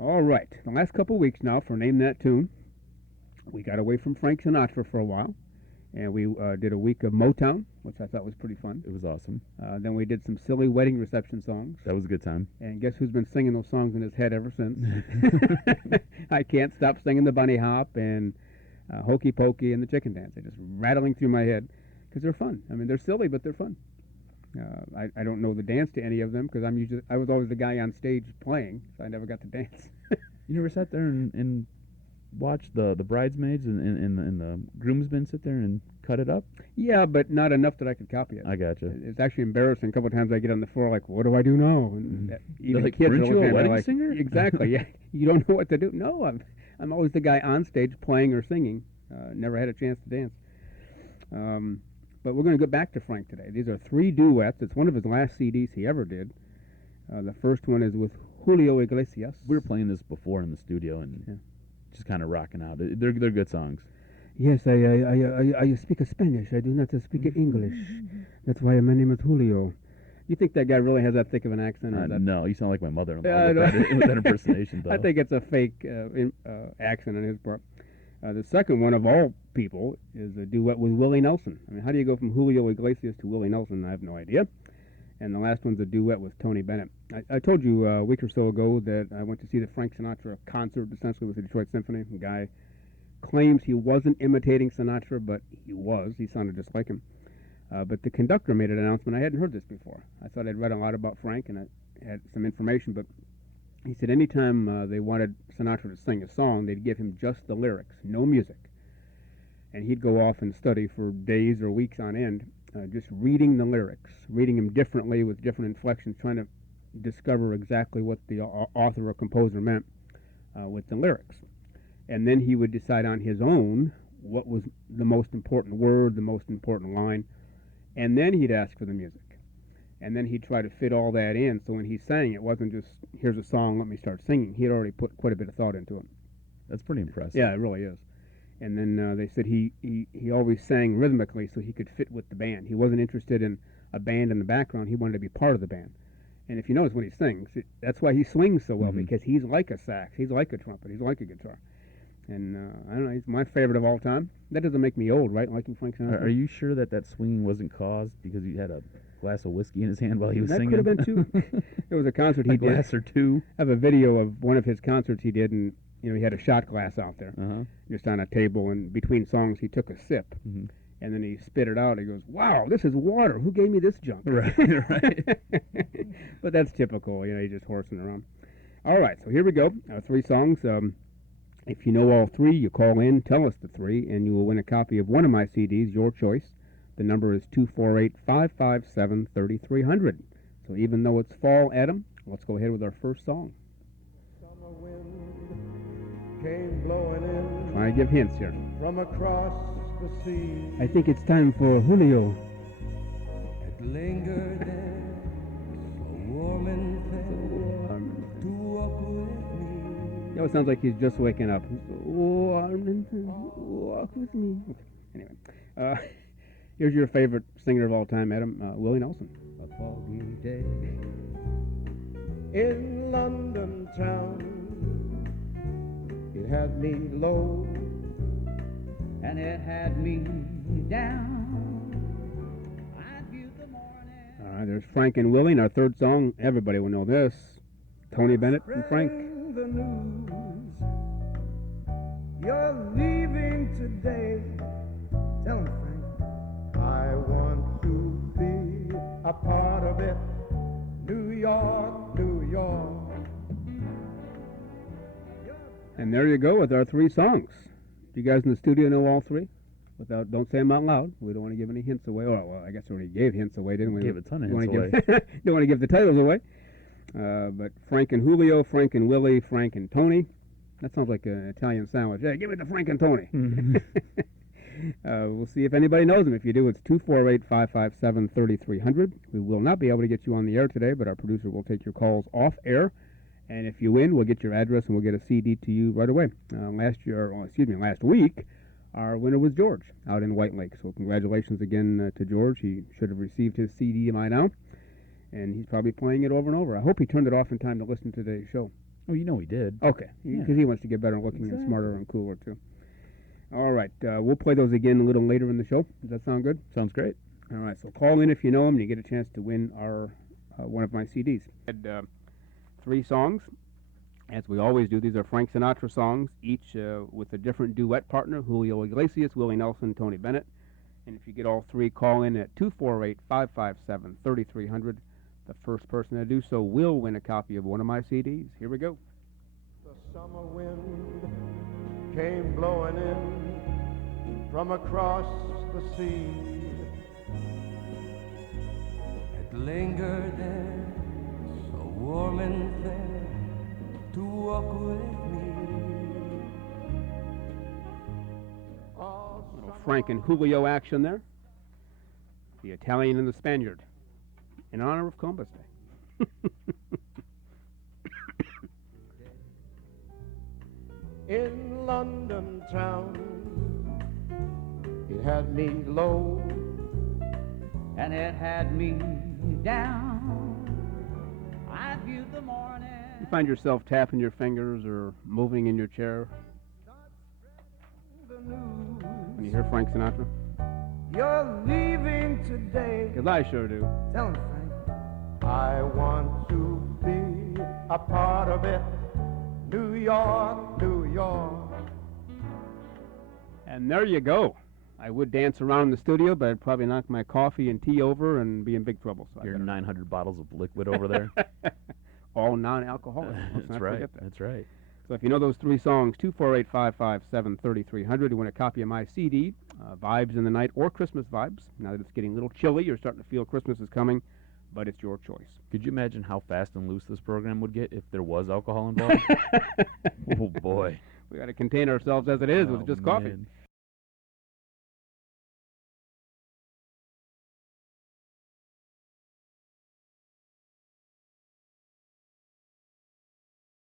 All right. The last couple of weeks now for Name That Tune, we got away from Frank Sinatra for a while, and we did a week of Motown, which I thought was pretty fun. It was awesome. Then we did some silly wedding reception songs. That was a good time. And guess who's been singing those songs in his head ever since? I Can't Stop Singing the Bunny Hop and Hokey Pokey and the Chicken Dance. They're just rattling through my head because they're fun. I mean, they're silly, but they're fun. I don't know the dance to any of them because I was always the guy on stage playing, so I never got to dance. You never sat there and watched the bridesmaids and the groomsmen sit there and cut it up? Yeah, but not enough that I could copy it. I gotcha. It's actually embarrassing. A couple of times I get on the floor like, what do I do now? And even like, kids weren't are you looking a at me wedding like, singer? Exactly. Yeah, you don't know what to do. No, I'm always the guy on stage playing or singing. Never had a chance to dance. But we're going to go back to Frank today. These are 3 duets. It's one of his last CDs he ever did. The first one is with Julio Iglesias. We were playing this before in the studio and just kind of rocking out. They're good songs. Yes, I speak Spanish. I do not speak English. That's why my name is Julio. You think that guy really has that thick of an accent? Or No, you sound like my mother-in-law with that impersonation, though. I think it's a fake accent on his part. The second one of all people is a duet with Willie Nelson. I mean, how do you go from Julio Iglesias to Willie Nelson? I have no idea. And the last one's a duet with Tony Bennett. I told you a week or so ago that I went to see the Frank Sinatra concert, essentially with the Detroit Symphony. The guy claims he wasn't imitating Sinatra, but he was. He sounded just like him. But the conductor made an announcement. I hadn't heard this before. I thought I'd read a lot about Frank and I had some information, but he said anytime they wanted Sinatra to sing a song, they'd give him just the lyrics, no music. And he'd go off and study for days or weeks on end, just reading the lyrics, reading them differently with different inflections, trying to discover exactly what the author or composer meant with the lyrics. And then he would decide on his own what was the most important word, the most important line, and then he'd ask for the music. And then he'd try to fit all that in, so when he sang, it wasn't just, here's a song, let me start singing. He had already put quite a bit of thought into it. That's pretty impressive. Yeah, it really is. And then they said he always sang rhythmically so he could fit with the band. He wasn't interested in a band in the background. He wanted to be part of the band. And if you notice when he sings, that's why he swings so well, because he's like a sax, he's like a trumpet, he's like a guitar. And I don't know, he's my favorite of all time. That doesn't make me old, right, liking Frank Sinatra? Are you sure that swinging wasn't caused because he had a glass of whiskey in his hand while he was singing? That could have been too. There was a concert he did. A glass or two? I have a video of one of his concerts he did, and he had a shot glass out there, just on a table, and between songs he took a sip, and then he spit it out. He goes, "Wow, this is water. Who gave me this junk?" Right, right. But that's typical, he's just horsing around. All right, so here we go. 3 songs. If you know all 3, you call in, tell us the 3, and you will win a copy of one of my CDs, your choice. The number is 248-557-3300. So even though it's fall, Adam, let's go ahead with our first song. Summer wind came blowing in. Trying to give hints here. From across the sea. I think it's time for Julio. It lingered there, so warm and fair, to walk with me. It sounds like he's just waking up. Walk with me. Okay. Anyway, here's your favorite singer of all time, Adam, Willie Nelson. A foggy day in London town, it had me low and it had me down. I viewed the morning. All right, there's Frank and Willie, and our third song, everybody will know this, Tony Bennett and Frank. The news, you're leaving today. Tell him, Frank. I want to be a part of it. New York, New York. And there you go with our 3 songs. You guys in the studio know all 3? Don't say them out loud. We don't want to give any hints away. Oh, well, I guess we already gave hints away, didn't we? Gave a ton of hints away. Don't want to give the titles away. But Frank and Julio, Frank and Willie, Frank and Tony. That sounds like an Italian sandwich. Hey, give me the Frank and Tony. We'll see if anybody knows them. If you do, it's 248-557-3300. We will not be able to get you on the air today, but our producer will take your calls off air. And if you win, we'll get your address and we'll get a CD to you right away. Last week, our winner was George out in White Lake. So congratulations again to George. He should have received his CD by now. And he's probably playing it over and over. I hope he turned it off in time to listen to today's show. Oh, you know he did. Okay, Yeah. because he wants to get better looking and Exactly. smarter and cooler, too. All right, we'll play those again a little later in the show. Does that sound good? Sounds great. All right, so call in if you know them, and you get a chance to win one of my CDs. Had 3 songs, as we always do. These are Frank Sinatra songs, each with a different duet partner: Julio Iglesias, Willie Nelson, Tony Bennett. And if you get all 3, call in at 248-557-3300. The first person to do so will win a copy of one of my CDs. Here we go. The summer wind came blowing in from across the sea. It lingered there, so warm and fair, to walk with me. All Little Frank and Julio action there. The Italian and the Spaniard, in honor of Columbus Day. in London town, it had me low. And it had me down. I viewed the morning. You find yourself tapping your fingers or moving in your chair The news, when you hear Frank Sinatra? you're leaving today. Because I sure do. Tell him, Frank. I want to be a part of it. New York, New York. And there you go. I would dance around in the studio, but I'd probably knock my coffee and tea over and be in big trouble. So I Your better- 900 bottles of liquid over there. All non-alcoholic. Let's That's not right. forget that. That's right. So if you know those 3 songs, 248-557-3300, you want a copy of my CD, Vibes in the Night or Christmas Vibes. Now that it's getting a little chilly, you're starting to feel Christmas is coming, but it's your choice. Could you imagine how fast and loose this program would get if there was alcohol involved? Oh, boy. We got to contain ourselves as it is Oh, with just coffee. man.